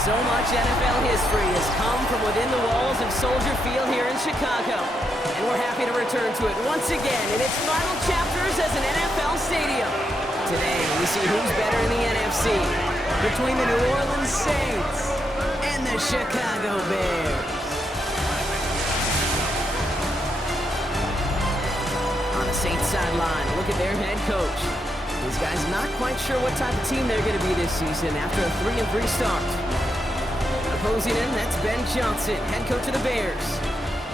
So much NFL history has come from within the walls of Soldier Field here in Chicago. And we're happy to return to it once again in its final chapters as an NFL stadium. Today, we see who's better in the NFC between the New Orleans Saints and the Chicago Bears. On the Saints sideline, look at their head coach. These guys not quite sure what type of team they're going to be this season after a 3-3 start. Opposing him, that's Ben Johnson, head coach of the Bears.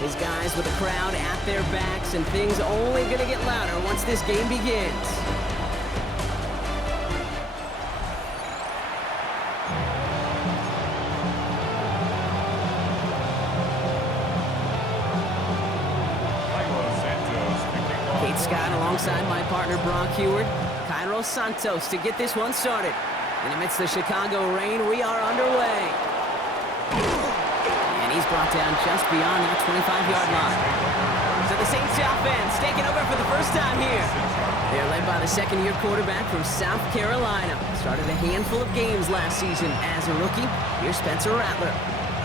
His guys with the crowd at their backs, and things only going to get louder once this game begins. Kate Scott alongside my partner Brock Heward. Cairo Santos to get this one started. And amidst the Chicago rain, we are underway. And he's brought down just beyond that 25-yard line. So the Saints offense taking over for the first time here. They're led by the second-year quarterback from South Carolina. Started a handful of games last season as a rookie. Here's Spencer Rattler.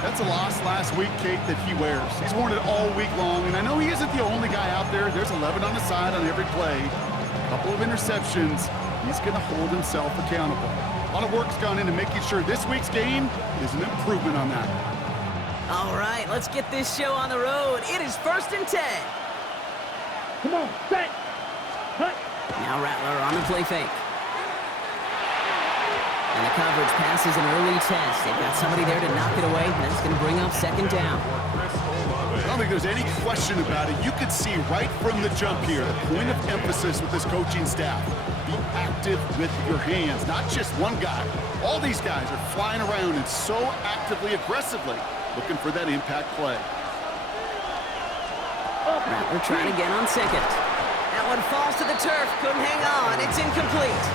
That's a loss last week, Kate, that he wears. He's worn it all week long, and I know he isn't the only guy out there. There's 11 on the side on every play. A couple of interceptions. He's going to hold himself accountable. A lot of work's gone into making sure this week's game is an improvement on that. All right, let's get this show on the road. It is 1st and 10. Come on, set, cut. Now Rattler on the play fake. And the coverage passes an early test. They've got somebody there to knock it away, and that's going to bring up 2nd down. I don't think there's any question about it. You could see right from the jump here, the point of emphasis with this coaching staff. Be active with your hands, not just one guy. All these guys are flying around and so actively, aggressively looking for that impact play. Rattler trying again on 2nd. That one falls to the turf. Couldn't hang on. It's incomplete.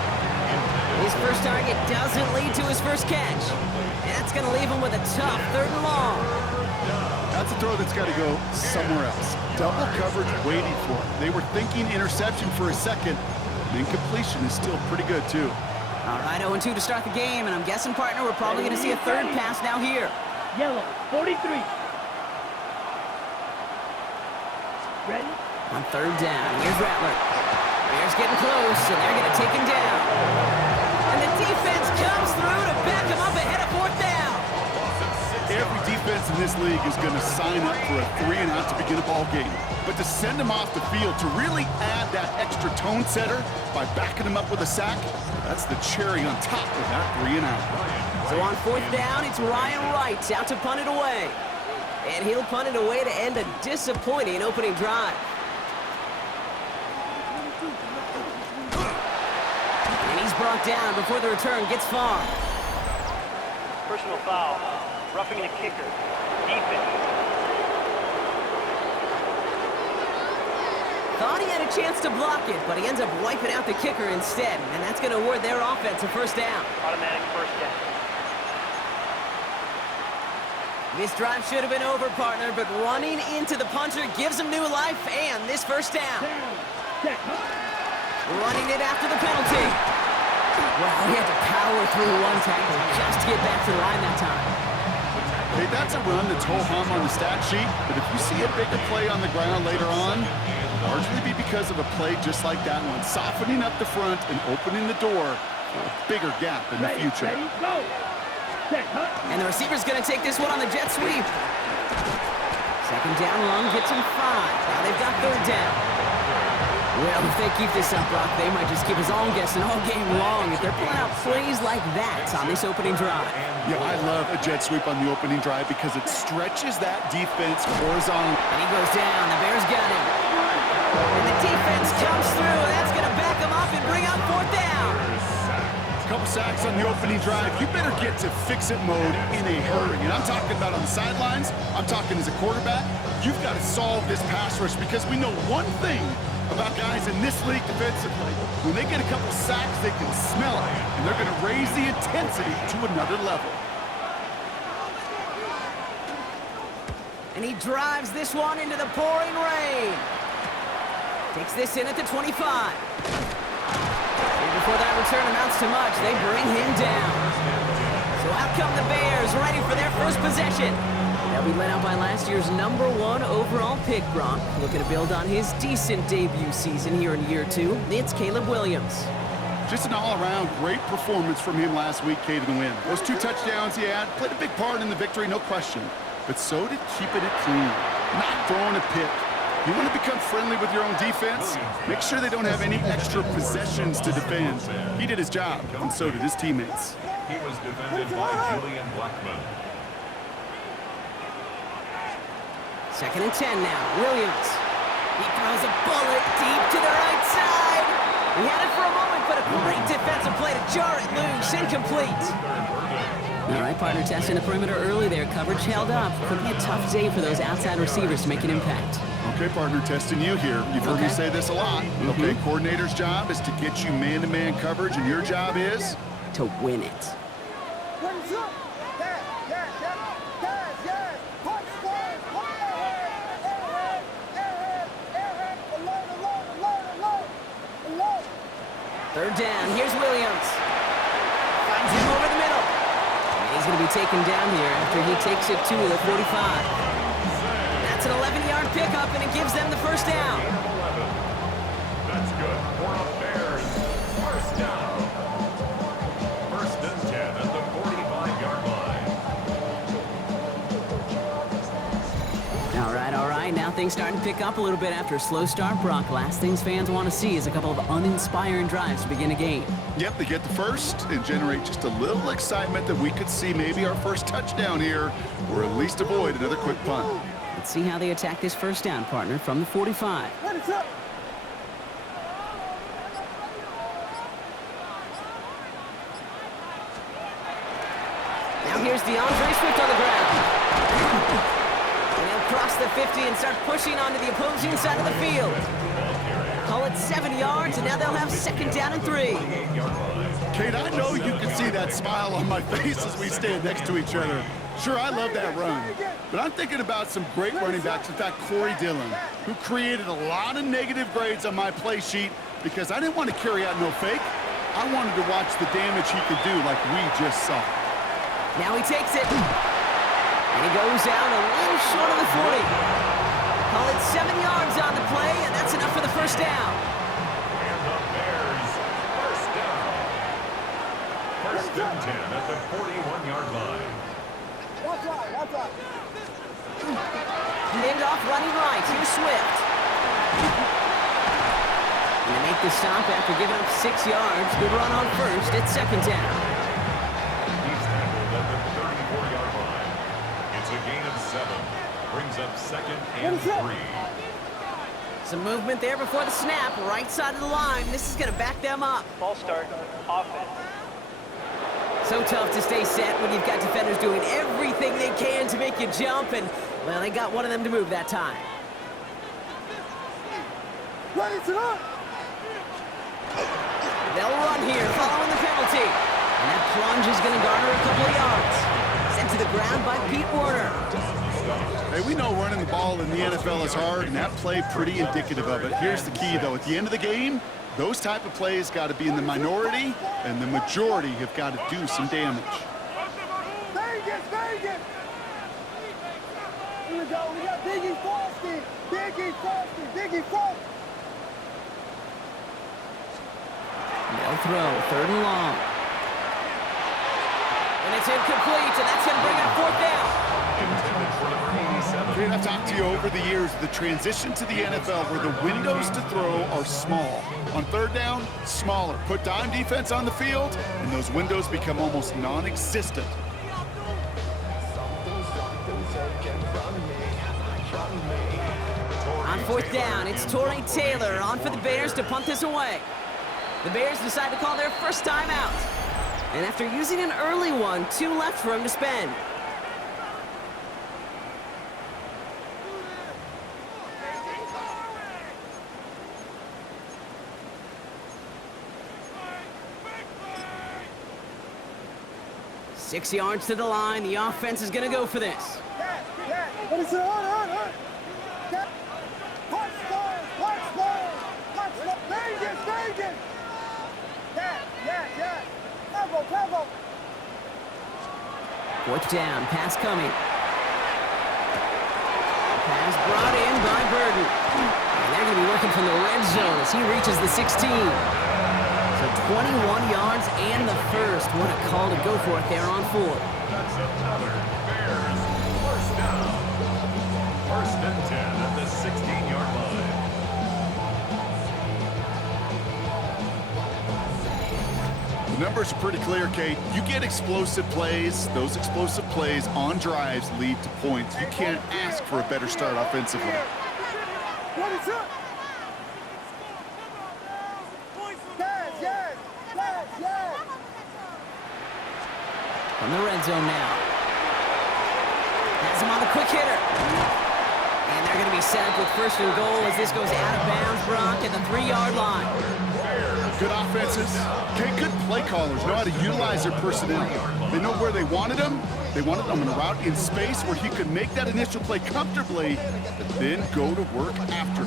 His first target doesn't lead to his first catch. That's going to leave him with a tough 3rd and long. That's a throw that's got to go somewhere else. Double coverage waiting for it. They were thinking interception for a second. The incompletion is still pretty good, too. All right, 0-2 to start the game, and I'm guessing, partner, we're probably going to see a 3rd pass now here. Yellow, 43. Ready? On 3rd down, here's Rattler. Bears getting close, and they're going to take him down. And the defense comes through to back him up ahead of 4th down. Every defense in this league is going to sign up for a 3-and-out to begin a ball game. But to send him off the field, to really add that extra tone setter by backing him up with a sack, that's the cherry on top of that 3-and-out. So on 4th down, it's Ryan Wright out to punt it away. And he'll punt it away to end a disappointing opening drive. And he's brought down before the return gets far. Personal foul. Roughing the kicker. Defense. Thought he had a chance to block it, but he ends up wiping out the kicker instead. And that's going to award their offense a 1st down. Automatic 1st down. This drive should have been over, partner, but running into the punter gives him new life and this 1st down. Running it after the penalty. Well, he had to power through one tackle just to get back to the line that time. Hey, that's a run that's ho-hum on the stat sheet, but if you see a bigger play on the ground later on, it'll largely be because of a play just like that one, softening up the front and opening the door for a bigger gap in the future. Ready, go. Set, cut. And the receiver's going to take this one on the jet sweep. 2nd down long gets him 5. Now they've got 3rd down. Well, if they keep this up, Brock, they might just keep us all guessing all game long if they're pulling out plays like that on this opening drive. Yeah, I love a jet sweep on the opening drive because it stretches that defense horizontally. And he goes down. The Bears got him. And the defense comes through. That's going to back him up and bring up 4th down. A couple sacks on the opening drive. You better get to fix-it mode in a hurry. And I'm talking about on the sidelines. I'm talking as a quarterback. You've got to solve this pass rush because we know one thing about guys in this league defensively. When they get a couple sacks, they can smell it, and they're going to raise the intensity to another level. And he drives this one into the pouring rain. Takes this in at the 25. And before that return amounts to much, they bring him down. So So out come the Bears, ready for their first possession. They'll be led out by last year's #1 overall pick, Brock. Looking to build on his decent debut season here in year 2. It's Caleb Williams. Just an all-around great performance from him last week, Kate, in the win. Those 2 touchdowns he had played a big part in the victory, no question. But so did keeping it clean, not throwing a pick. You want to become friendly with your own defense? Make sure they don't have any extra possessions to defend. He did his job, and so did his teammates. He was defended by Julian Blackman. 2nd and 10 now. Williams. He throws a bullet deep to the right side. He had it for a moment, but a great defensive play to jar it loose. Incomplete. All right, partner, testing the perimeter early there. Coverage held up. Could be a tough day for those outside receivers to make an impact. Okay, partner, testing you here. You've heard me say this a lot. Okay, coordinator's job is to get you man-to-man coverage, and your job is? To win it. Third down, here's Williams. Finds him over the middle. And he's going to be taken down here after he takes it to the 45. That's an 11-yard pickup, and it gives them the first down. That's good for the Bears. First down. 1st and 10 at the 45-yard line. All right. Now things starting to pick up a little bit after a slow start, Brock. Last things fans want to see is a couple of uninspiring drives to begin a game. Yep, they get the first and generate just a little excitement that we could see maybe our first touchdown here, or at least avoid another quick punt. Let's see how they attack this first down, partner, from the 45. Now here's DeAndre Swift on the ground. And he'll cross the 50 and start pushing onto the opposing side of the field. Call it 7 yards, and now they'll have 2nd down and 3. Kate, I know you can see that smile on my face as we stand next to each other. Sure, I love that run, but I'm thinking about some great running backs. In fact, Corey Dillon, who created a lot of negative grades on my play sheet because I didn't want to carry out no fake. I wanted to watch the damage he could do like we just saw. Now he takes it. And he goes out a little short of the 40. Call it 7 yards on the play, and that's enough for the first down. And the Bears, first down. 1st and 10 at the 41-yard line. Hand off running right. Here's Swift. And they make the stop after giving up 6 yards. Good run on first. It's 2nd down. He's tackled at the 34-yard line. It's a gain of 7. Brings up 2nd and 3. Some movement there before the snap. Right side of the line. This is going to back them up. Ball start, offense. So tough to stay set when you've got defenders doing everything they can to make you jump, and, well, they got one of them to move that time. They'll run here following the penalty. And that plunge is going to garner a couple of yards. Sent to the ground by Pete Werner. Hey, we know running the ball in the NFL is hard, and that play pretty indicative of it. Here's the key, though. At the end of the game, those type of plays got to be in the minority, and the majority have got to do some damage. Vegas! Here we go. We got Biggie Frosty. Biggie Frosty. They'll throw, 3rd and long. And it's incomplete, and that's going to bring up 4th down. Intended for number 87. Kate, I've talked to you over the years, the transition to the NFL where the windows to throw are small. On 3rd down, smaller. Put dime defense on the field, and those windows become almost non-existent. On 4th down, it's Torrey Taylor on for the Bears to punt this away. The Bears decide to call their first timeout. And after using an early one, 2 left for him to spend. Six yards to the line. The offense is going to go for this. What is it? On. Vegas. Yeah. Tempo. Fourth down, pass coming. Pass brought in by Burden. And they're going to be working from the red zone as he reaches the 16. So 21 yards and the first. What a call to go for it there on 4. That's another Bears first down. First and 10 at the 16-yard line. The numbers are pretty clear, Kate. You get explosive plays. Those explosive plays on drives lead to points. You can't ask for a better start offensively. What is up? Yes. From the red zone now. Has him on the quick hitter. And they're going to be set up with first and goal as this goes out of bounds, Brock, at the 3-yard line. Good offenses. Okay, good play callers know how to utilize their personnel. They know where they wanted him. They wanted him in a route in space where he could make that initial play comfortably, but then go to work after.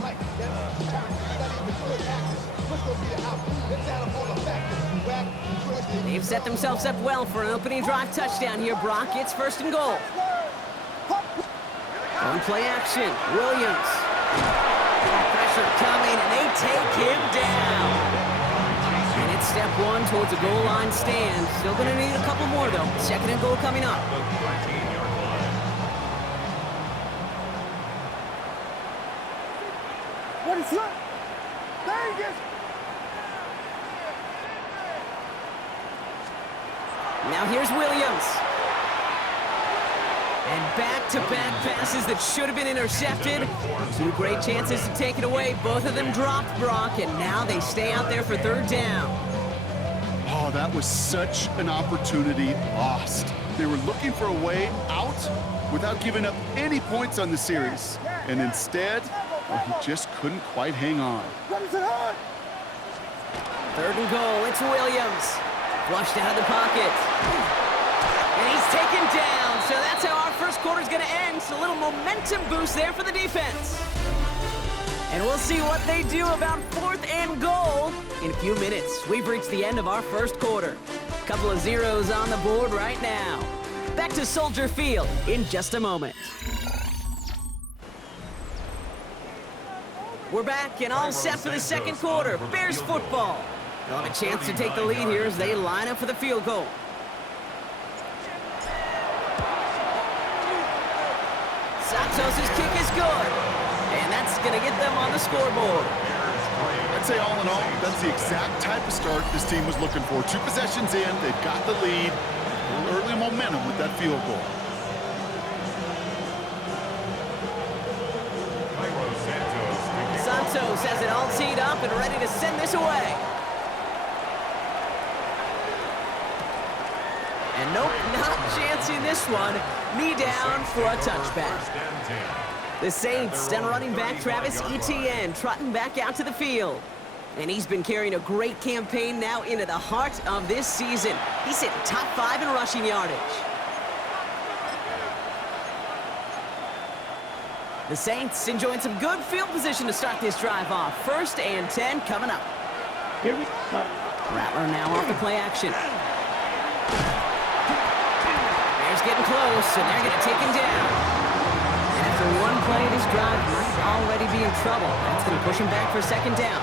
They've set themselves up well for an opening drive touchdown here, Brock. It's first and goal. On play action, Williams. Pressure coming, and they take him down. And it's step one towards a goal line stand. Still going to need a couple more, though. Second and goal coming up. What is up? Vegas! Now here's Williams. And back-to-back passes that should have been intercepted. 2 great chances to take it away. Both of them dropped, Brock, and now they stay out there for third down. Oh, that was such an opportunity lost. They were looking for a way out without giving up any points on the series. And instead, well, he just couldn't quite hang on. What is it on? Third and goal, it's Williams. Flushed out of the pocket. And he's taken down, so that's how our first quarter's going to end. So a little momentum boost there for the defense. And we'll see what they do about fourth and goal in a few minutes. We've reached the end of our first quarter. A couple of zeros on the board right now. Back to Soldier Field in just a moment. We're back and all set for the second quarter. Bears football. They'll have a chance to take the lead here as they line up for the field goal. Santos' kick is good. And that's going to get them on the scoreboard. I'd say all in all, that's the exact type of start this team was looking for. 2 possessions in, they've got the lead. A little early momentum with that field goal. Santos has it all teed up and ready to send this away. And nope, not chancing this one. Knee down for a touchback. The Saints send running back Travis Etienne trotting back out to the field. And he's been carrying a great campaign now into the heart of this season. He's sitting top 5 in rushing yardage. The Saints enjoying some good field position to start this drive off. First and 10 coming up. Here we go. Rattler now off the play action. Bears getting close, and they're going to take him down. And after one play, this drive might already be in trouble. That's going to push him back for second down.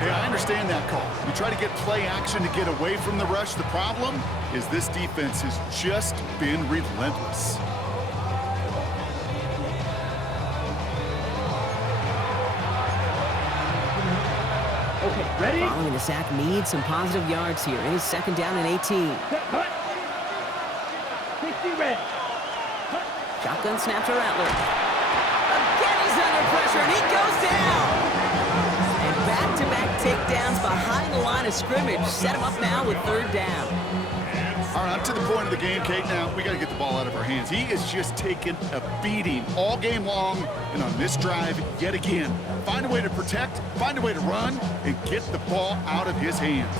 Hey, I understand that call. You try to get play action to get away from the rush. The problem is this defense has just been relentless. Okay, ready? Following the sack needs some positive yards here. It is second down and 18. Cut. 60 red. Shotgun snap to Rattler. Again, he's under pressure, and he goes down. And back-to-back takedowns behind the line of scrimmage. Set him up now with third down. All right, up to the point of the game, Kate. Now, we got to get the ball out of our hands. He is just taking a beating all game long, and on this drive, yet again. Find a way to protect, find a way to run, and get the ball out of his hands.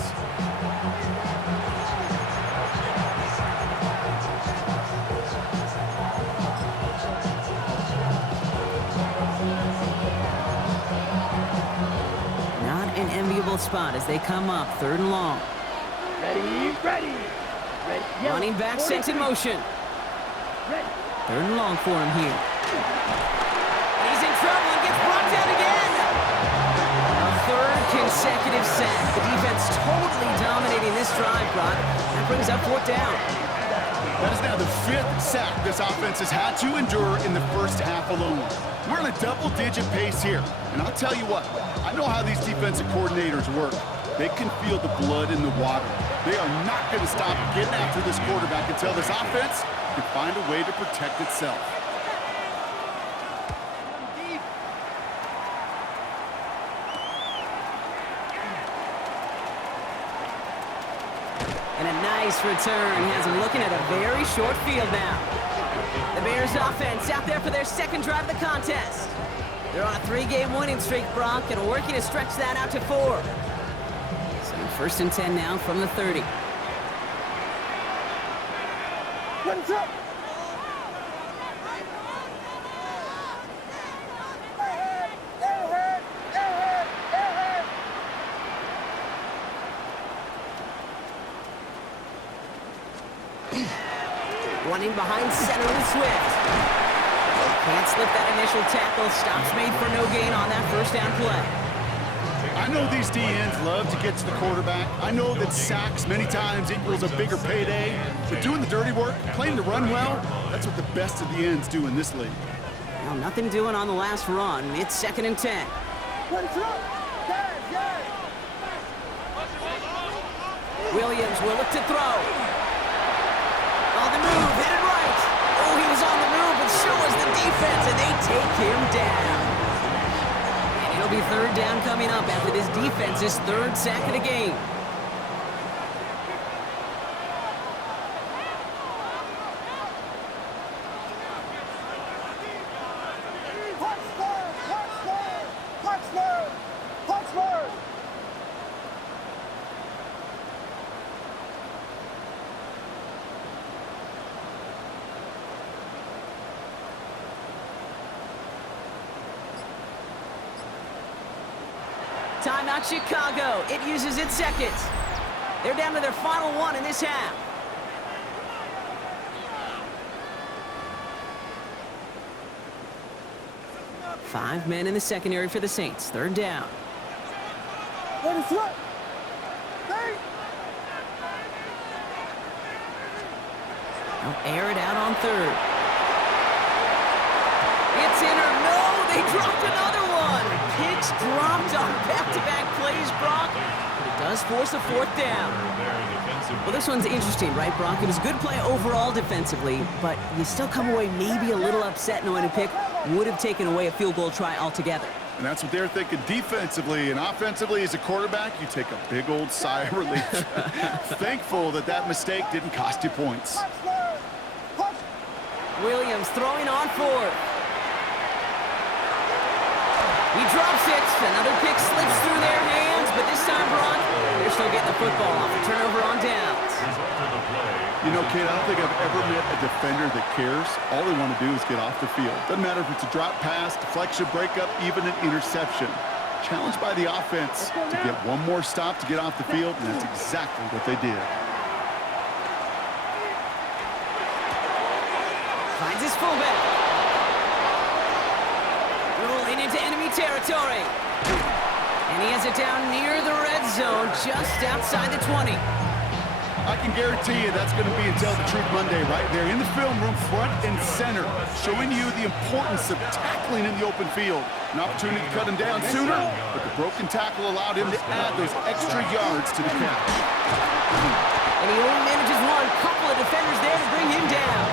Not an enviable spot as they come up third and long. Ready. Red, yellow. Running back sent in motion. Ready. Third and long for him here. He's in trouble and gets brought down again. A third consecutive sack. The defense totally dominating this drive, Brock. That brings up fourth down. That is now the fifth sack this offense has had to endure in the first half alone. We're in a double-digit pace here. And I'll tell you what, I know how these defensive coordinators work. They can feel the blood in the water. They are not going to stop getting after this quarterback until this offense can find a way to protect itself. And a nice return has him looking at a very short field now. The Bears offense out there for their second drive of the contest. They're on a 3-game winning streak, Brock, and working to stretch that out to 4. So first and 10 now from the 30. What's up? Running behind center with Swift. Can't slip that initial tackle. Stops made for no gain on that first down play. I know these DNs love to get to the quarterback. I know that sacks many times equals a bigger payday. But doing the dirty work, playing to run well, that's what the best of the ends do in this league. Well, nothing doing on the last run. It's second and 10. What's up? Guys. Williams will look to throw. On the move, headed right. Oh, he was on the move, but so was the defense, and they take him down. And it'll be third down coming up after this defense's third sack of the game. Punchline! Timeout Chicago. It uses its second. They're down to their final one in this half. Five men in the secondary for the Saints. Third down. Ready, flip! Hey! They'll air it out on third. It's in or no, they dropped another one. Picks dropped on back-to-back plays, Brock. But it does force a fourth down. Well, this one's interesting, right, Brock? It was a good play overall defensively, but you still come away maybe a little upset knowing a pick would have taken away a field goal try altogether. And that's what they're thinking defensively. And offensively, as a quarterback, you take a big old sigh of relief. Thankful that that mistake didn't cost you points. Williams throwing on fourth. He drops it. Another pick slips through their hands, but this time, Brock, they're still getting the football off. A turnover on downs. You know, kid, I don't think I've ever met a defender that cares. All they want to do is get off the field. Doesn't matter if it's a drop pass, deflection, breakup, even an interception. Challenged by the offense to get one more stop to get off the field, and that's exactly what they did. Finds his fullback. Rolling into enemy territory. And he has it down near the red zone, just outside the 20. I can guarantee you that's going to be until the Truth Monday right there in the film room, front and center, showing you the importance of tackling in the open field. An opportunity to cut him down sooner, but the broken tackle allowed him to add those extra yards to the catch. And he only manages one. Couple of defenders there to bring him down.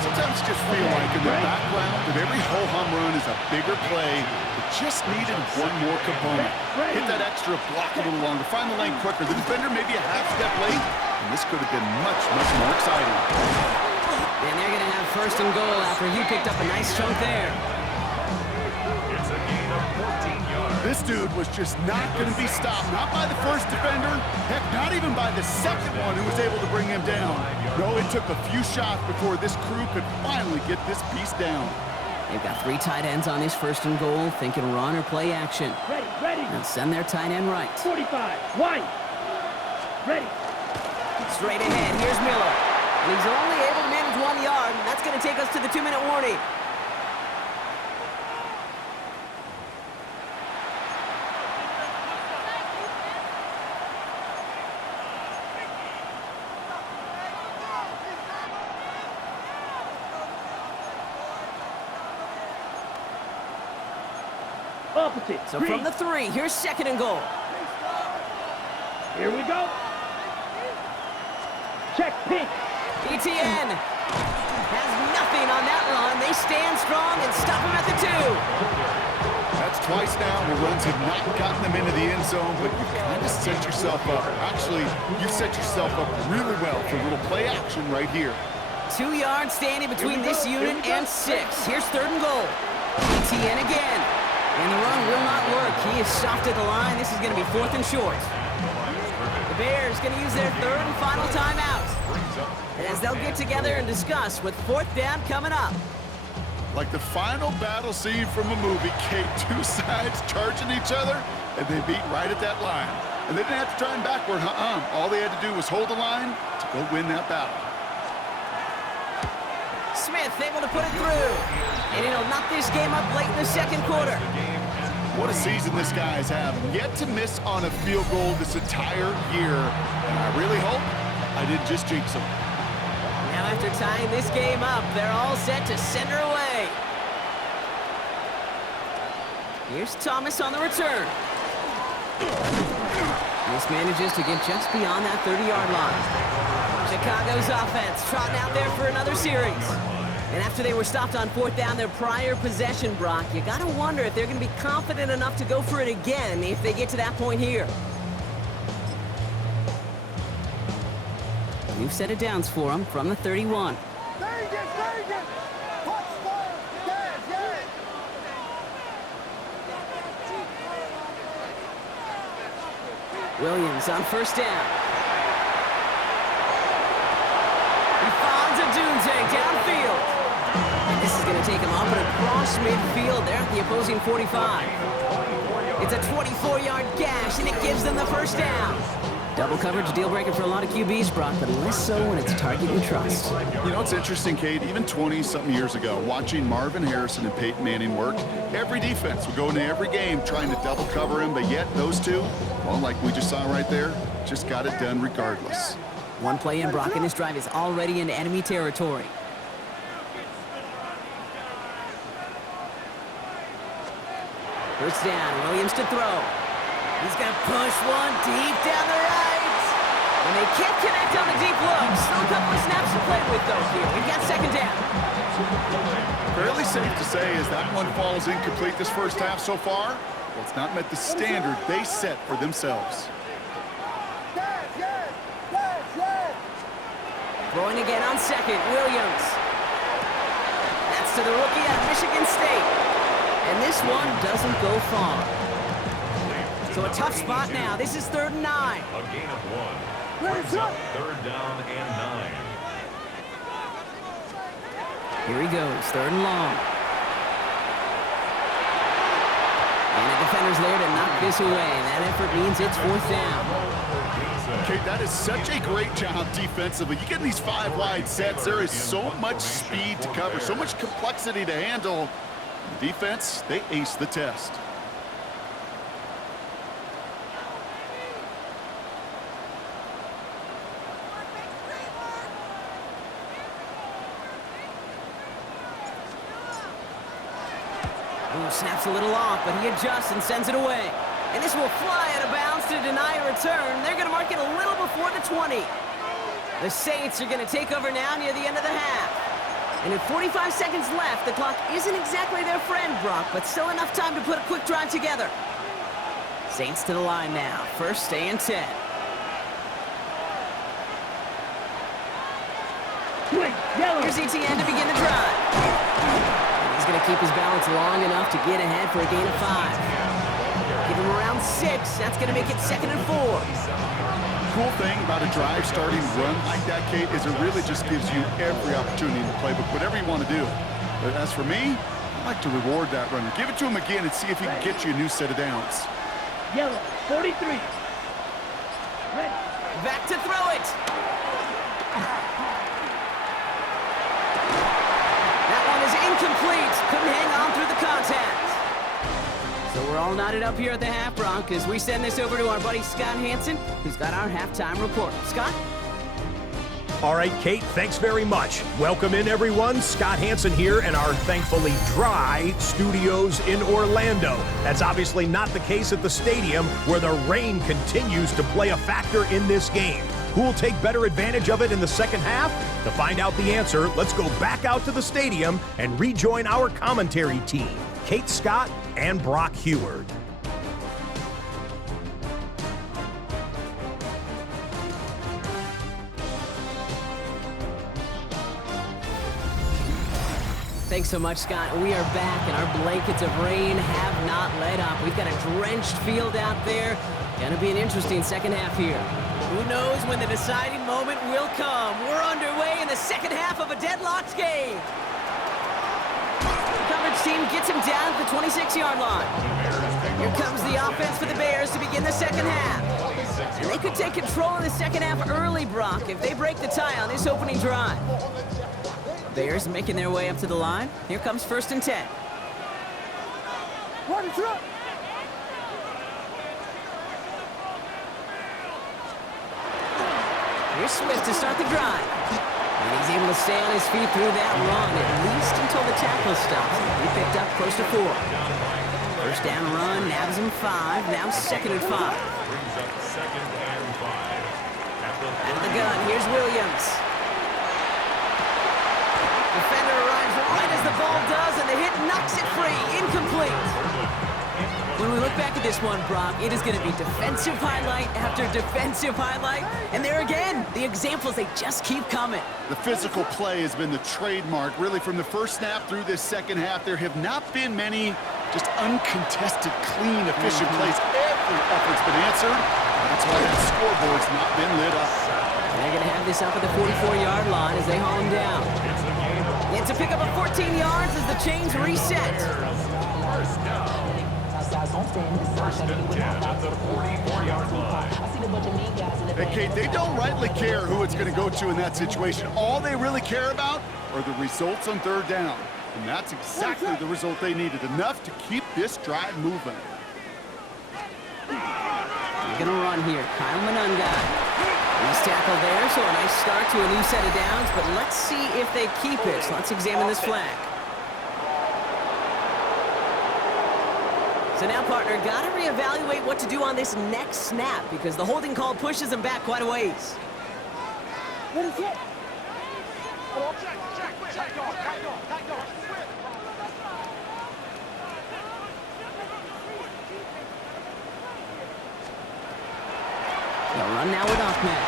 Sometimes you just feel like in the background that every ho-hum run is a bigger play. It just needed one more component. Hit that extra block a little longer, find the lane quicker. The defender maybe a half step late, and this could have been much, much more exciting. And they're going to have first and goal after he picked up a nice chunk there. It's a gain of 14 yards. This dude was just not going to be stopped. Not by the first defender. Heck, not even by the second one who was able to bring him down. No, it took a few shots before this crew could finally get this beast down. They've got three tight ends on this first and goal, thinking run or play action. Ready. They'll send their tight end right. 45. Wide. Ready. Straight ahead, here's Miller. And he's only able to manage 1 yard, and that's going to take us to the 2-minute warning. Opposite. So from the 3, here's 2nd and goal. Here we go. Check pink. ETN has nothing on that run. They stand strong and stop him at the 2. That's twice now where runs have not gotten them into the end zone, but you've kind of set yourself up. Actually, you've set yourself up really well for a little play action right here. 2 yards standing between this unit and 6. Here's 3rd and goal. ETN again. And the run will not work. He is soft at the line. This is going to be 4th and short. The Bears going to use their 3rd and final timeout, as they'll get together and discuss with 4th down coming up. Like the final battle scene from a movie, Kate, 2 sides charging each other, and they beat right at that line. And they didn't have to try and backward, All they had to do was hold the line to go win that battle. Smith able to put it through, and it'll knock this game up late in the 2nd quarter. What a season this guy's having. Yet to miss on a field goal this entire year. And I really hope I didn't just jinx him. Now after tying this game up, they're all set to send her away. Here's Thomas on the return. This manages to get just beyond that 30-yard line. Chicago's offense trotting out there for another series. And after they were stopped on 4th down their prior possession, Brock, you got to wonder if they're going to be confident enough to go for it again if they get to that point here. New set of downs for them from the 31. Williams on 1st down. He finds a Dunze downfield. And this is going to take him up and across midfield there at the opposing 45. It's a 24-yard gash, and it gives them the 1st down. Double coverage deal breaker for a lot of QBs, Brock, but less so when it's a target you trust. You know, it's interesting, Kate, even 20-something years ago, watching Marvin Harrison and Peyton Manning work, every defense would go into every game trying to double cover him, but yet those two, well, like we just saw right there, just got it done regardless. One play in, Brock, and this drive is already into enemy territory. First down, Williams to throw. He's going to push one deep down the right. And they can't connect on the deep look. Still a couple of snaps to play with, though, here. We've got 2nd down. Fairly safe to say as that one falls incomplete this first half so far, well, it's not met the standard they set for themselves. Throwing again on 2nd, Williams. That's to the rookie out of Michigan State. And this one doesn't go far. So a tough spot now. This is 3rd and 9. A gain of 1. Brings up 3rd down and 9. Here he goes, 3rd and long. And the defender's there to knock this away. That effort means it's 4th down. Okay, that is such a great job defensively. You get in these 5 wide sets, there is so much speed to cover, so much complexity to handle. The defense, they ace the test. Ooh, snaps a little off, but he adjusts and sends it away. And this will fly out of bounds to deny a return. They're going to mark it a little before the 20. The Saints are going to take over now near the end of the half. And with 45 seconds left, the clock isn't exactly their friend, Brock, but still enough time to put a quick drive together. Saints to the line now. 1st and 10. Here's ETN to begin the drive. And he's going to keep his balance long enough to get ahead for a gain of 5. Give him around 6. That's going to make it 2nd and 4. Cool thing about a drive starting run like that, Kate, is it really just gives you every opportunity in the playbook, whatever you want to do. But as for me, I like to reward that runner. Give it to him again and see if he can get you a new set of downs. Yellow, 43. Ready. Back to throw it. So we're all knotted up here at the half, Bronc, as we send this over to our buddy Scott Hansen, who's got our halftime report. Scott? All right, Kate, thanks very much. Welcome in, everyone. Scott Hansen here in our thankfully dry studios in Orlando. That's obviously not the case at the stadium, where the rain continues to play a factor in this game. Who will take better advantage of it in the second half? To find out the answer, let's go back out to the stadium and rejoin our commentary team, Kate Scott and Brock Heward. Thanks so much, Scott. We are back, and our blankets of rain have not let up. We've got a drenched field out there. Gonna be an interesting second half here. Who knows when the deciding moment will come? We're underway in the second half of a deadlocked game. The coverage team gets him down at the 26-yard line. Here comes the offense for the Bears to begin the second half. And they could take control in the second half early, Brock, if they break the tie on this opening drive. Bears making their way up to the line. Here comes 1st and 10. Run it up. Here's Swift to start the drive. And he's able to stay on his feet through that run, at least until the tackle stops. He picked up close to 4. First down run, nabs him 5. Now 2nd and 5. Brings up 2nd and 5. Out of the gun, here's Williams. Defender arrives right as the ball does, and the hit knocks it free. Incomplete. When we look back at this one, Brock, it is going to be defensive highlight after defensive highlight. And there again, the examples, they just keep coming. The physical play has been the trademark, really, from the first snap through this second half. There have not been many just uncontested, clean, efficient plays. Every effort's been answered. That's why that scoreboard's not been lit up. And they're going to have this up at the 44-yard line as they haul him down. It's a pickup of 14 yards as the chains reset. First down. First and 10 at the 44-yard line. Hey, Kate, they don't rightly care who it's going to go to in that situation. All they really care about are the results on 3rd down. And that's exactly the result they needed, enough to keep this drive moving. They're going to run here. Kyle Monunga. He's tackled there, so a nice start to a new set of downs, but let's see if they keep it. So let's examine this flag. So now, partner, got to reevaluate what to do on this next snap because the holding call pushes them back quite a ways. What is it? They'll run now with Ahmed.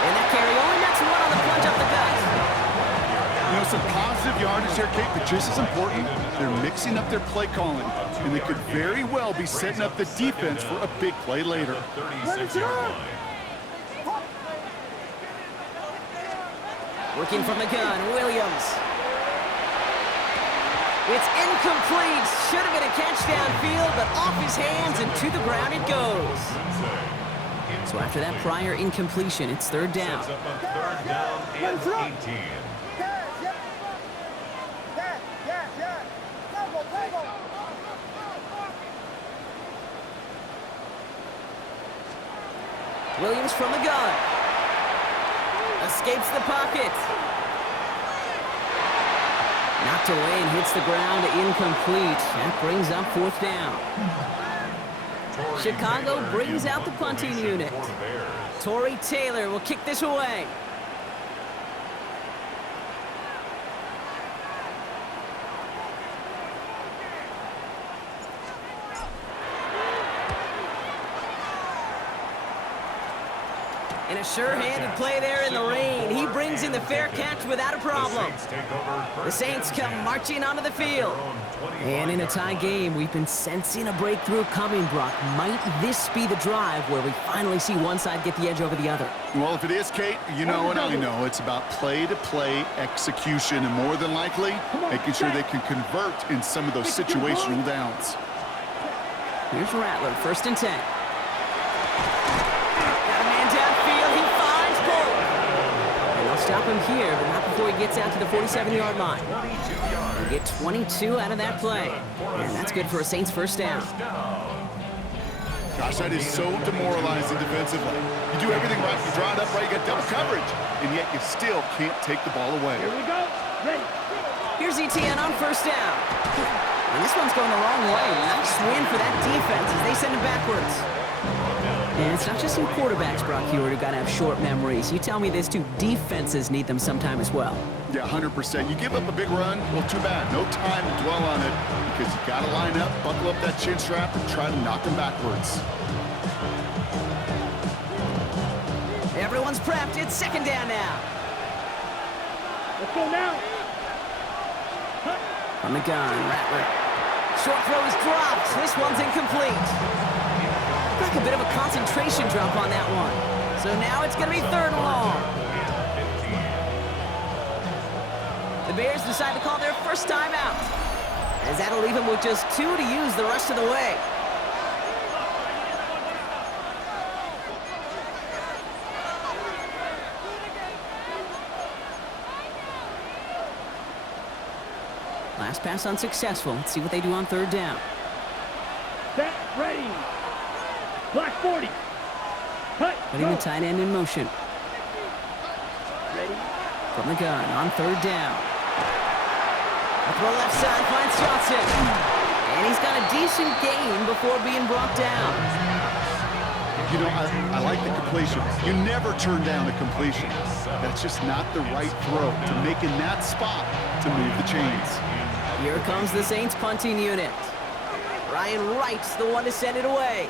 And that carry only nets 1 on the plunge up the gut. You know, some positive yardage there, Kate, but just as important, they're mixing up their play calling, and they could very well be setting up the defense for a big play later. 36-yard line. Working from the gun, Williams. It's incomplete. Should have been a catch downfield, but off his hands and to the ground it goes. So after that prior incompletion, it's 3rd down. Sets up a 3rd down and 18. Yes. Tango. Williams from the gun. Escapes the pocket. Knocked away and hits the ground, incomplete. That brings up 4th down. Chicago brings out the punting unit. Torrey Taylor will kick this away. And a sure-handed play there in the rain. He brings in the fair catch without a problem. The Saints come marching onto the field. And in a tie game, we've been sensing a breakthrough coming, Brock. Might this be the drive where we finally see one side get the edge over the other? Well, if it is, Kate, you know and I know it's about play-to-play execution, and more than likely, making sure they can convert in some of those situational downs. Here's Rattler, 1st and 10. stop him here, but not before he gets out to the 47-yard line. We'll get 22 out of that play. And that's good for a Saints first down. Gosh, that is so demoralizing defensively. You do everything right, you draw it up right, you got double coverage, and yet you still can't take the ball away. Here we go. Ready. Here's ETN on first down. And this one's going the wrong way. Nice win for that defense as they send it backwards. And it's not just some quarterbacks, Brock Hewitt, who got to have short memories. You tell me this too, defenses need them sometime as well. Yeah, 100%. You give up a big run, well, too bad. No time to dwell on it because you got to line up, buckle up that chin strap, and try to knock them backwards. Everyone's prepped. It's second down now. Let's go now. From the gun, Rattler. Short throw is dropped. This one's incomplete. Like a bit of a concentration drop on that one. So now it's going to be third and long. The Bears decide to call their first time out, as that'll leave him with just 2 to use the rest of the way. Last pass unsuccessful. Let's see what they do on third down. Set. Ready. Black 40. Cut. Putting the tight end in motion. Ready. From the gun on third down. Up the left side finds Johnson. And he's got a decent gain before being brought down. You know, I like the completion. You never turn down a completion. That's just not the right throw to make in that spot to move the chains. Here comes the Saints punting unit. Ryan Wright's the one to send it away.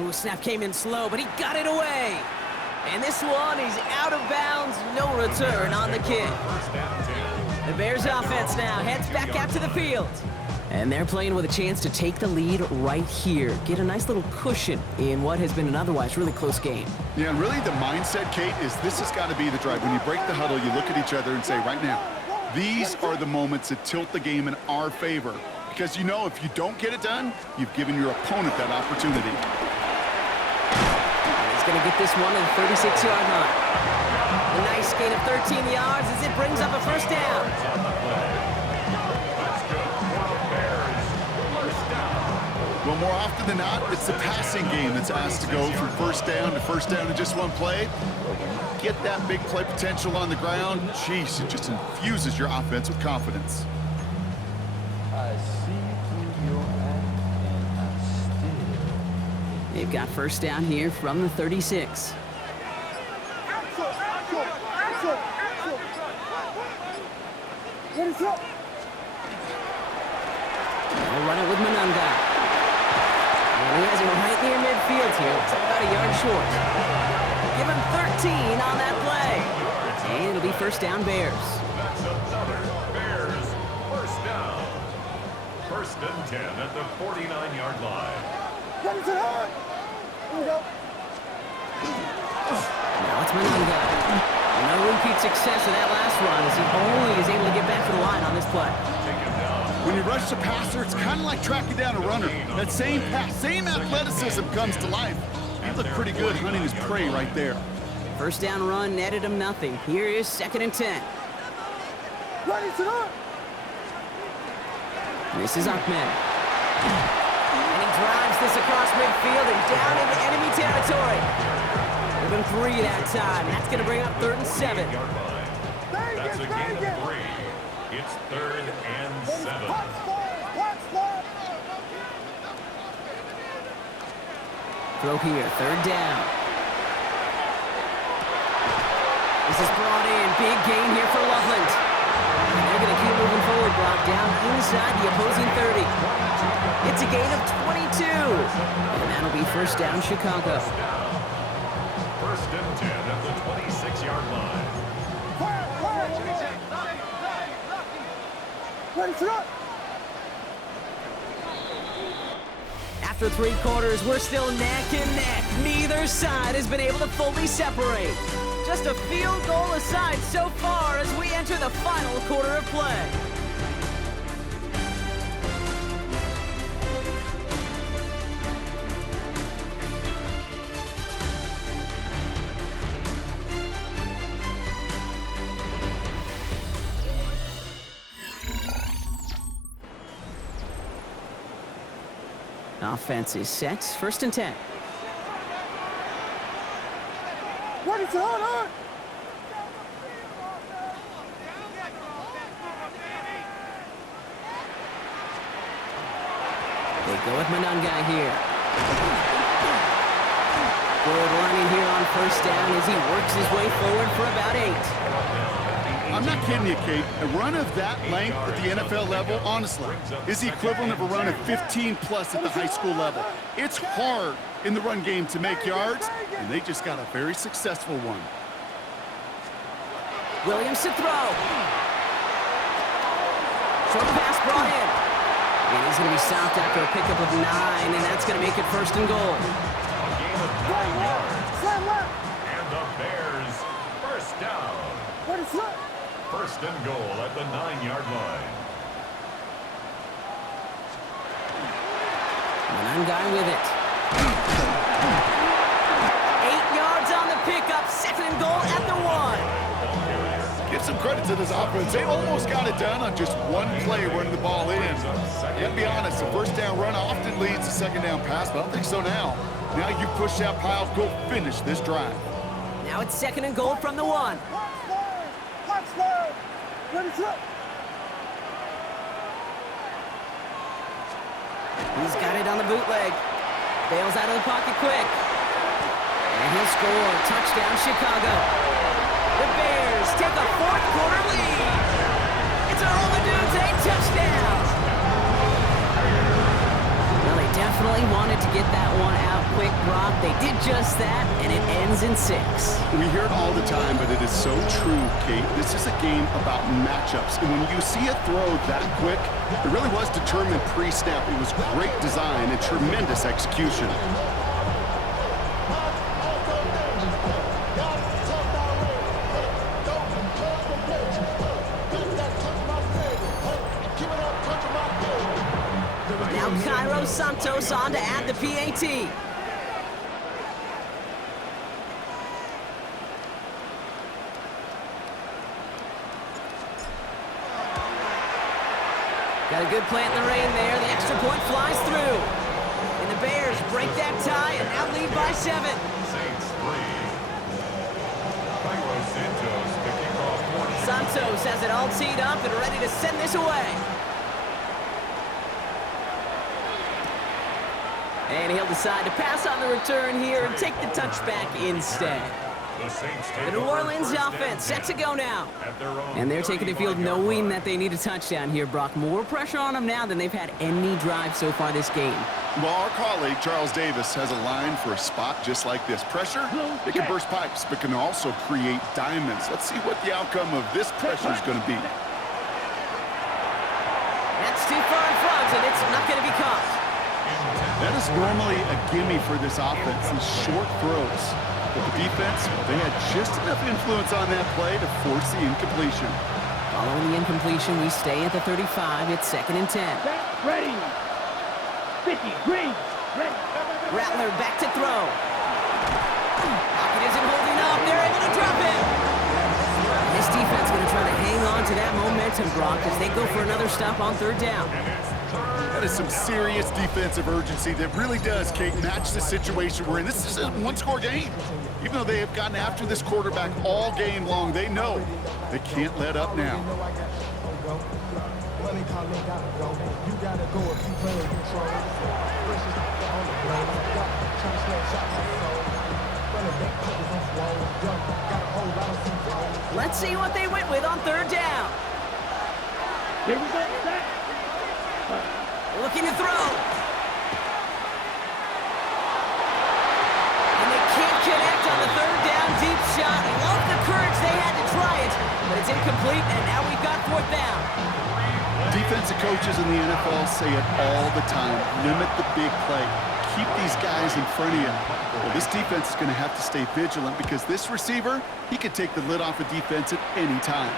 Ooh, snap came in slow, but he got it away. And this one, he's out of bounds, no return on the kick. The Bears offense now heads back out to the field. And they're playing with a chance to take the lead right here. Get a nice little cushion in what has been an otherwise really close game. Yeah, and really the mindset, Kate, is this has got to be the drive. When you break the huddle, you look at each other and say, right now, these are the moments that tilt the game in our favor. Because you know if you don't get it done, you've given your opponent that opportunity. He's going to get this one at the 36-yard line. A nice gain of 13 yards as it brings up a first down. Well, more often than not, it's the passing game that's asked to go from first down in just one play. Get that big play potential on the ground. Jeez, it just infuses your offense with confidence. I see through your act and I still. They've got first down here from the 36. What is up? They'll run it with Manunga. And he has it right near midfield here. It's about a yard short. Give him 13 on that play. And it'll be first down Bears. That's another Bears first down. First and 10 at the 49-yard line. Ready to hurt. Here we go. Now it's Manunga. No repeat success of that last run as he only is able to get back to the line on this play. When you rush the passer, it's kind of like tracking down a runner. That same pass, same athleticism comes to life. He looked pretty good hunting his prey right there. First down run netted him nothing. Here is second and 10. Ready to hurt. This is Ahmed. And he drives this across midfield and down into enemy territory. Give him 3 that time. That's going to bring up third and 7. That's a gain of 3. It's third and 7. Throw here, third down. This is brought in. Big gain here for Loveland. And they're going to keep moving forward, Brock, down inside the opposing 30. It's a gain of 22. And that'll be first down, Chicago. First and 10 at the 26-yard line. Ready to hurt. After 3 quarters, we're still neck and neck. Neither side has been able to fully separate. Just a field goal aside so far as we enter the final quarter of play. offense is set. 1st and 10. What is on? They go with Madden here. Good running here on 1st down as he works his way forward for about 8. I'm not kidding you, Kate. A run of that length at the NFL level, honestly, is the equivalent of a run of 15-plus at the high school level. It's hard in the run game to make yards, and they just got a very successful one. Williams to throw. Short pass brought in. And he's going to be stopped after a pickup of 9, and that's going to make it 1st and goal. Slam left. And the Bears, 1st down. What is up? 1st and goal at the 9-yard line. Madden with it. 8 yards on the pickup. 2nd and goal at the 1. Give some credit to this offense. They almost got it done on just one play running the ball in. You gotta be honest, a 1st down run often leads to 2nd down pass, but I don't think so now. Now you push that pile, go finish this drive. Now it's 2nd and goal from the 1. Touchdown. What is up? He's got it on the bootleg. Bails out of the pocket quick. And he'll score. Touchdown, Chicago. The Bears take a 4th quarter lead. It's a Dudes, a touchdown. Well, they definitely wanted to get that one out quick, Brock. They did just that, and it ends in 6. We hear it all the time, but it is so true, Kate. This is a game about matchups. And when you see a throw that quick, it really was determined pre-snap. It was great design and tremendous execution. Santos on to add the PAT. Got a good plant in the rain there. The extra point flies through. And the Bears break that tie and now lead by 7. Saints 3. Santos, the kickoff. Santos has it all teed up and ready to send this away. And he'll decide to pass on the return here and take the touchback instead. The New Orleans offense set to go now. And they're taking the field knowing that they need a touchdown here, Brock. More pressure on them now than they've had any drive so far this game. Well, our colleague, Charles Davis, has a line for a spot just like this. Pressure, it can burst pipes, but can also create diamonds. Let's see what the outcome of this pressure is going to be. That's too far in front, and it's not going to be caught. That is normally a gimme for this offense, these short throws. But the defense, they had just enough influence on that play to force the incompletion. Following the incompletion, we stay at the 35. It's 2nd and 10. Ready. 50, green, ready. Rattler back to throw. Pocket isn't holding up. They're able to drop him. This defense going to try to hang on to that momentum, Brock, as they go for another stop on 3rd down. That is some serious defensive urgency that really does, Kate, match the situation we're in. This is a one-score game. Even though they have gotten after this quarterback all game long, they know they can't let up now. Let's see what they went with on 3rd down. Here we go, set. Looking to throw. And they can't connect on the 3rd down deep shot. Love the courage they had to try it, but it's incomplete, and now we've got 4th down. Defensive coaches in the NFL say it all the time. Limit the big play. Keep these guys in front of you. Well, this defense is going to have to stay vigilant because this receiver, he could take the lid off a defense at any time.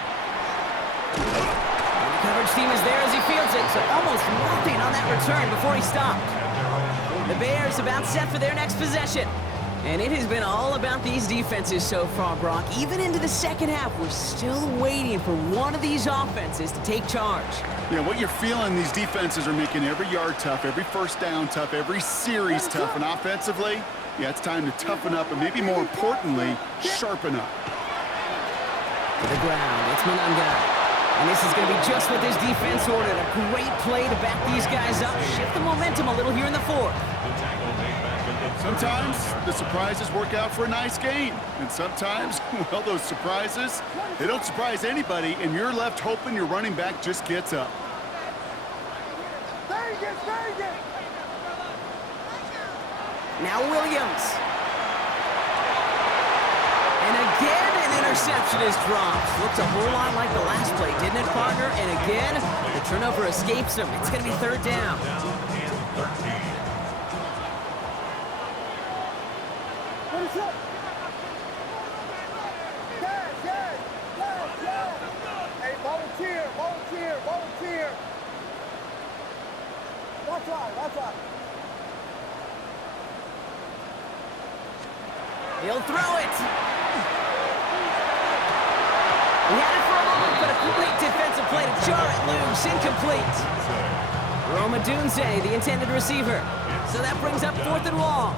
Coverage team is there as he fields it, so almost nothing on that return before he stopped. The Bears about set for their next possession. And it has been all about these defenses so far, Brock. Even into the second half, we're still waiting for one of these offenses to take charge. Yeah, what you're feeling, these defenses are making every yard tough, every first down tough, every series tough. And offensively, yeah, it's time to toughen up and maybe more importantly, sharpen up. To the ground, it's Monanga. And this is going to be just what this defense ordered. A great play to back these guys up, shift the momentum a little here in the fourth. Sometimes the surprises work out for a nice game. And sometimes, well, those surprises, they don't surprise anybody, and you're left hoping your running back just gets up. Now Williams. And again, an interception is dropped. Looks a whole lot like the last play, didn't it, partner? And again, the turnover escapes him. It's going to be third down. Hey, volunteer. That's right. He'll throw it. He had it for a moment, but a great defensive play to jar it loose. Incomplete. Roma Dunze, the intended receiver. So that brings up 4th and long.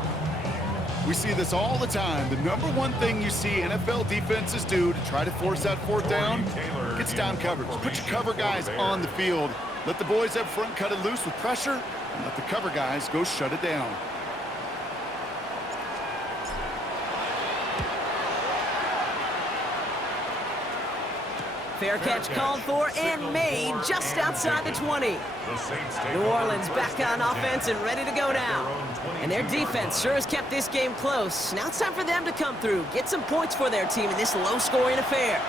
We see this all the time. The number one thing you see NFL defenses do to try to force that 4th down, gets down coverage. Put your cover guys on the field. Let the boys up front cut it loose with pressure, and let the cover guys go shut it down. Fair catch called for and made just outside the 20. New Orleans back on offense and ready to go now. And their defense sure has kept this game close. Now it's time for them to come through, get some points for their team in this low-scoring affair.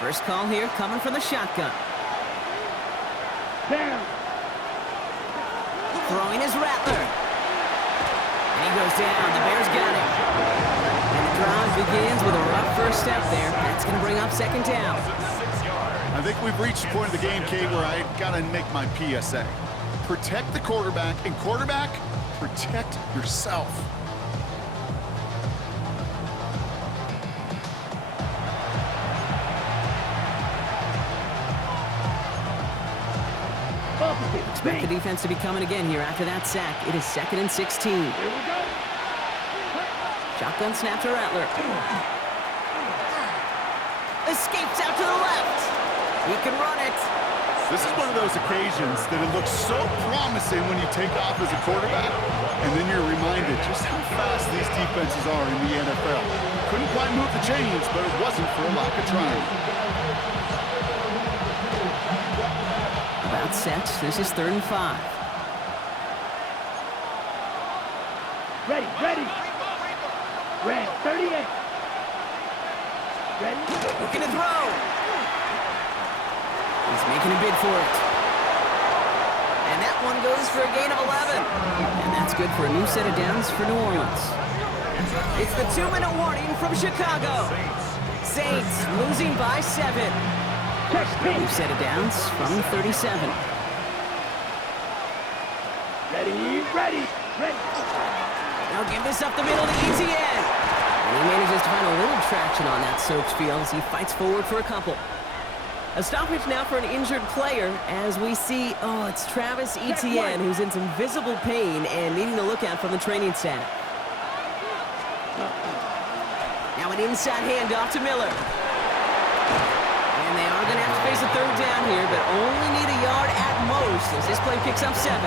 First call here coming from the shotgun. Down. Throwing is Rattler. And he goes down. The Bears got him. And the drive begins with a rough first step there. That's going to bring up second down. I think we've reached the point of the game, Kate, where I got to make my PSA. Protect the quarterback, and quarterback, protect yourself. Expect the defense to be coming again here after that sack. It is 2nd and 16. Here we go. Shotgun snap to Rattler. Escapes out to the left. He can run it. This is one of those occasions that it looks so promising when you take off as a quarterback, and then you're reminded just how fast these defenses are in the NFL. Couldn't quite move the chains, but it wasn't for a lack of trying. About set. This is 3rd and 5. Ready. Red, 38. Ready. Looking to throw. He's making a bid for it. And that one goes for a gain of 11. And that's good for a new set of downs for New Orleans. It's the 2-minute warning from Chicago. Saints losing by 7. New set of downs from 37. Ready. Now give this up the middle to ETN. And he manages to find a little traction on that Soaps field as he fights forward for a couple. A stoppage now for an injured player as we see, it's Travis Etienne who's in some visible pain and needing to look out from the training staff. Now an inside handoff to Miller. And they are going to have to face a 3rd down here, but only need a yard at most as this play picks up 7.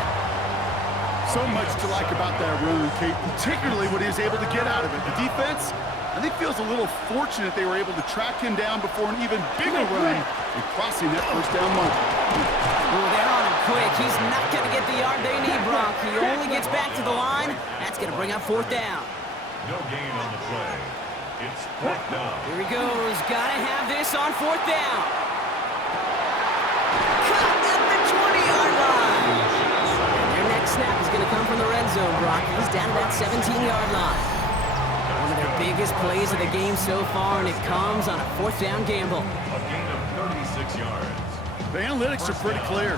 So much to like about that run, Kate, particularly what he was able to get out of it. The defense, I think, feels a little fortunate they were able to track him down before an even bigger run and crossing that first down marker. Oh, they're on him quick. He's not going to get the yard they need, Brock. He only gets back to the line. That's going to bring up 4th down. No gain on the play. It's 4th down. Here he goes. Got to have this on 4th down. Caught at the 20-yard line. And their next snap is going to come from the red zone, Brock. He's down to that 17-yard line. One of their biggest plays of the game so far, and it comes on a 4th down gamble. A gain of 36 yards. The analytics are pretty clear.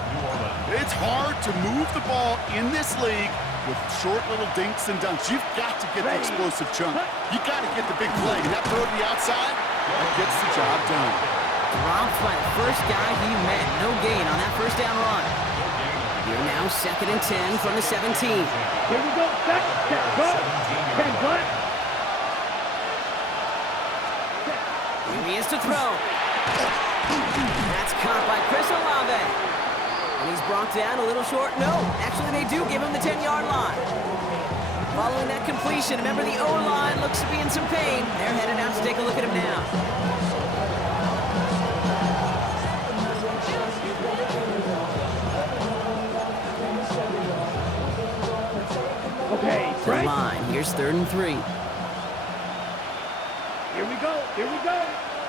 It's hard to move the ball in this league with short little dinks and dunks. You've got to get the explosive chunk. You got to get the big play. And that throw to the outside, that gets the job done. Dropped by the first guy he met. No gain on that first down run. You're now 2nd and 10 from the 17. Here we go. Set, go. 10 black. Here he is to throw. That's caught by Chris Olave. And he's brought down a little short. No, actually they do give him the 10-yard line. Following that completion, remember the O-line looks to be in some pain. They're headed out to take a look at him now. Okay, To the right. line, here's 3rd and 3. Here we go. Here we go.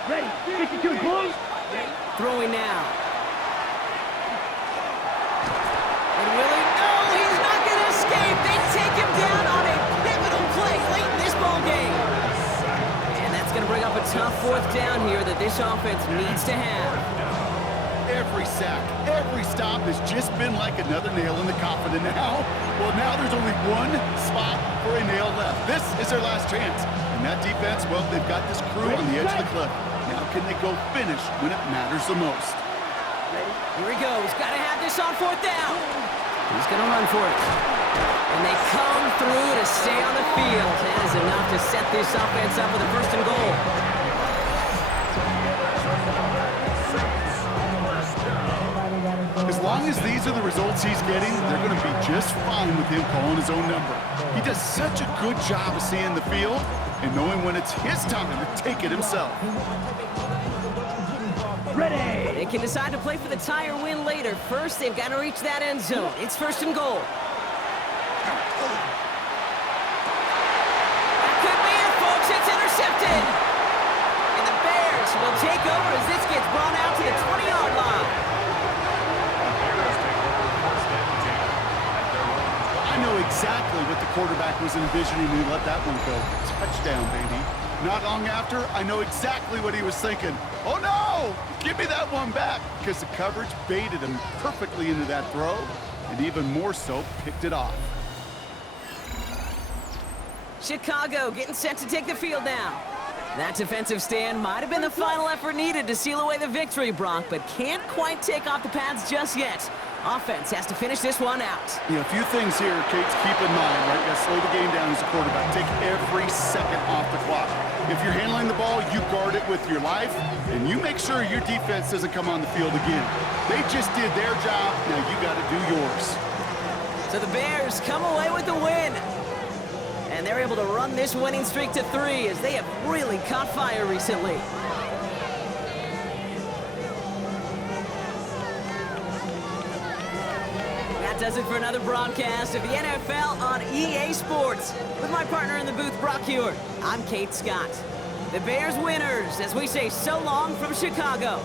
Ready. 52 blue. Throwing now. And Willie, no, he's not going to escape. They take him down on a pivotal play late in this ball game. And that's going to bring up a tough 4th down here that this offense needs to have. Every sack, every stop has just been like another nail in the coffin. And now, well, now there's only one spot for a nail left. This is their last chance. And that defense, well, they've got this crew on the edge of the cliff. Now can they go finish when it matters the most? Here he goes. Got to have this on 4th down. He's going to run for it. And they come through to stay on the field. That is enough to set this offense up with a 1st and goal. As long as these are the results he's getting, they're going to be just fine with him calling his own number. He does such a good job of seeing the field and knowing when it's his time to take it himself. Ready. They can decide to play for the tie or win later. First, they've got to reach that end zone. It's 1st and goal. That could be it, folks. It's intercepted. And the Bears will take over as this gets brought out to the 20-yard line. I know exactly what the quarterback was envisioning when he let that one go. Touchdown, baby. Not long after, I know exactly what he was thinking. Oh, no! Give me that one back! Because the coverage baited him perfectly into that throw, and even more so, picked it off. Chicago getting set to take the field now. That defensive stand might have been the final effort needed to seal away the victory, Brock, but can't quite take off the pads just yet. Offense has to finish this one out. You know, a few things here, Kate, to keep in mind, right? You gotta slow the game down as a quarterback. Take every second off the clock. If you're handling the ball, you guard it with your life, and you make sure your defense doesn't come on the field again. They just did their job, now you gotta do yours. So the Bears come away with the win. And they're able to run this winning streak to 3 as they have really caught fire recently. That does it for another broadcast of the NFL on EA Sports. With my partner in the booth, Brock Hewitt, I'm Kate Scott. The Bears winners as we say so long from Chicago.